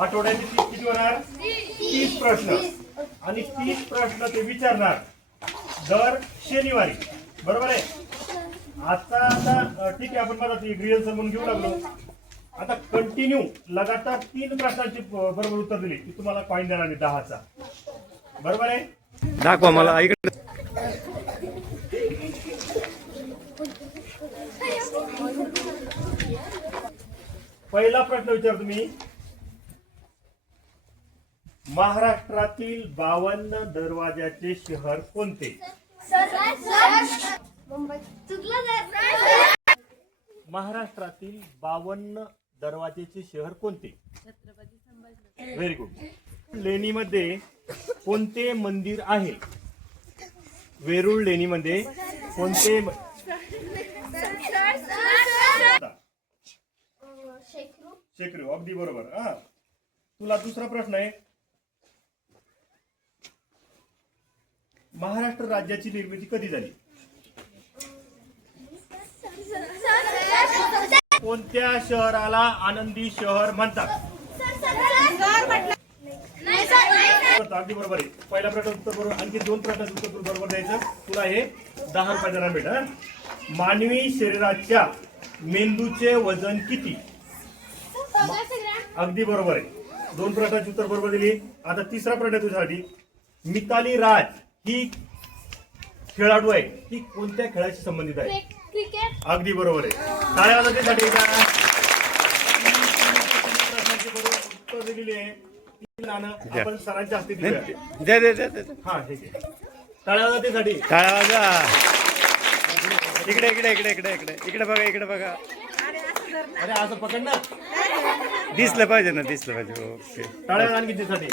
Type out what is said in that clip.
आठवड्याचे तीस किती होणार? तीस प्रश्न. आणि तीस प्रश्न ते विचारणार. दर शनिवारी. बरोबर आहे? आता आता ठीक आहे आपण मला ती रिहर्सल म्हणून घेऊ लागलो. आता कंटिन्यू लगातार तीन प्रश्नांची बरोबर उत्तर दिली. की तुम्हाला कॉईन देणार मी दहाचा. बरोबर आहे? दाखवा मला इकडे पहिला प्रश्न विचारतो मी. महाराष्ट्रातील बावन्न दरवाजाचे शहर कोणते? महाराष्ट्रातील बावन्न दरवाजेचे शहर कोणते? व्हेरी गुड लेणीमध्ये कोणते मंदिर आहे? वेरूळ लेणीमध्ये कोणते शेकरू अगदी बरोबर. हा. तुला दुसरा प्रश्न आहे. महाराष्ट्र राज्याची निर्मिती कधी झाली? कोणत्या शहराला आनंदी शहर म्हणतात? अगदी बरोबर आहे. पहिला प्रश्न उत्तर बरोबर आणखी दोन प्रश्नाचं उत्तर तुला बरोबर द्यायचं. तुला हे दहा रुपयाला भेटा मानवी शरीराच्या मेंदूचे वजन किती? अगदी बरोबर आहे. दोन प्रश्नाची उत्तर बरोबर दिली. आता तिसरा प्रश्न तुझ्यासाठी. मिताली राज ही खेळाडू आहे. ती कोणत्या खेळाशी संबंधित आहे? क्रिकेट अगदी बरोबर आहे. टाळ्या वाजवा त्यासाठी का प्रश्नाची बरोबर उत्तर दिलेली आहे. ती नाणं आपण सरांच्या हस्ते देऊया. द्या द्या द्या द्या. हा ठीक आहे टाळ्या वाजवा त्यासाठी टाळ्या वाजा इकडे इकडे इकडे इकडे इकडे. इकडे बघा इकडे बघा. अरे असं पकड ना. दिसलं पाहिजे ना दिसलं पाहिजे. ओके. टाळ्या वाजवा आणखी त्यासाठी.